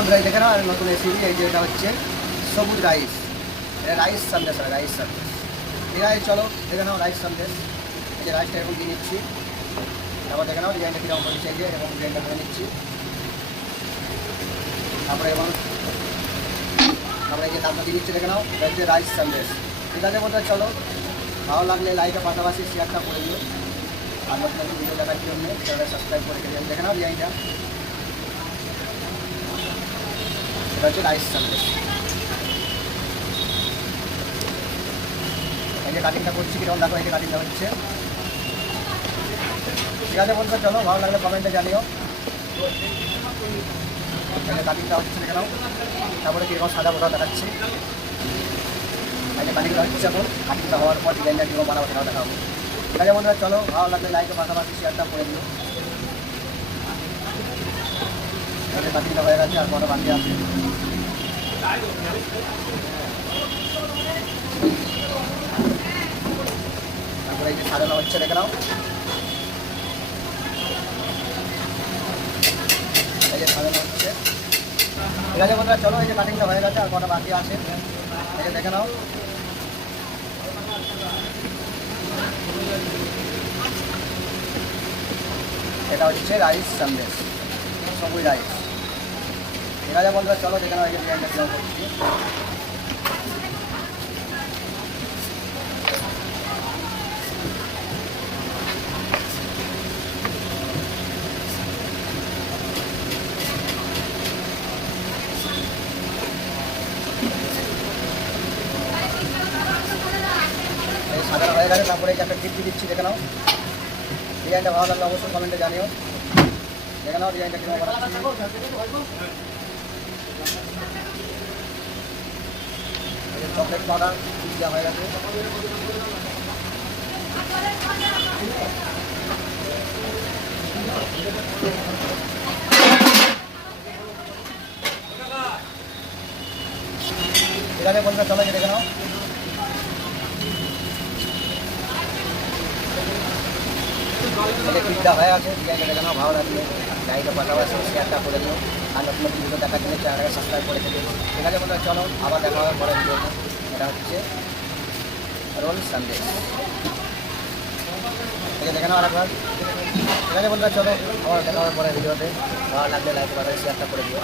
বন্ধুরা এই দেখে নাও আর নতুন রেসিপি, এই যে এটা হচ্ছে সবুজ রাইস, এটা রাইস সন্দেশ হয়, রাইস সন্দেশ। ঠিক আছে চলো দেখে নাও রাইস সন্দেশ। এই যে রাইসটা এখন দিয়ে নিচ্ছি, তারপর দেখে নাও ডিজাইনটা কীরকম হচ্ছে, এই যে এবং ডিজাইনটা করে নিচ্ছি। তারপরে এবং আমরা এই যে তারপর দিয়ে নিচ্ছি, দেখে নাও এটা হচ্ছে রাইস সন্দেশ। ঠিক আছে বন্ধুরা চলো, ভালো লাগলে লাইকের পাশাপাশি শেয়ারটা করে দিও, আর নতুন নতুন ভিডিও দেখার জন্য চ্যানেলটা সাবস্ক্রাইব করে দিও। দেখে নাও ডিজাইনটা, এটা হচ্ছে রাইস সন্দেশ। এই যে কাটিংটা করছি কীরকম দেখো, এই যে কাটিংটা হচ্ছে। ঠিক আছে বন্ধুরা চলো, ভালো লাগলে কমেন্টে জানিও। এই যে কাটিংটা হচ্ছে দেখে নাও, তারপরে কীরকম সাদা বোটা দেখাচ্ছি। এই যে কাটিংটা হচ্ছে, এখন কাটিংটা হওয়ার পর ডিজাইনটা কীরকম বানাবো সেটাও দেখাবো। ঠিক আছে বন্ধুরা চলো, ভালো লাগলে লাইকের পাশাপাশি শেয়ারটা করে দিও। এই যে কাটিংটা হয়ে গেছে, আর বড় বাকি আছে। তারপরে এই যে সাজানো হচ্ছে দেখে নাও, এই যে সাজানো হচ্ছে। ঠিক আছে বন্ধুরা চলো, এই যে কাটিংটা হয়ে গেছে, আর কটা বাকি আছে, এই যে দেখে নাও। এটা হচ্ছে রাইস সন্দেশ, সবুজ রাইস। ঠিক আছে বন্ধুরা চলো দেখে নাও, এই যে ডিজাইনটা কেমন করছি। এই সাজানো হয়ে গেছে, তারপরে এই যে একটা টিপ দিয়ে দিচ্ছি দেখে নাও। ডিজাইনটা ভালো লাগলে অবশ্যই কমেন্টে জানিও। দেখে নাও ডিজাইনটা কেমন বানাচ্ছি। চকলেট পাউডার দেওয়া হয়ে গেছে। ঠিক আছে বন্ধুরা চলো, দেখে নাও। পিঠটা হয়ে আছে, ডিজাইনটা দেখে নাও। ভালো লাগলে লাইকের পাশাপাশি শেয়ারটা করে দিও, আর নতুন নতুন ভিডিও দেখার জন্য চ্যানেলটাকে সাবস্ক্রাইব করে দিও। ঠিক আছে বন্ধুরা চলো, আবার দেখা হবে পরের ভিডিওতে। এটা হচ্ছে রোল সন্দেশ, এটা দেখে নাও আরেকবার। ঠিক আছে বন্ধুরা চলো, আবার দেখা হবে পরের ভিডিওতে। ভালো লাগলে লাইকের পাশাপাশি শেয়ারটা করে দিও।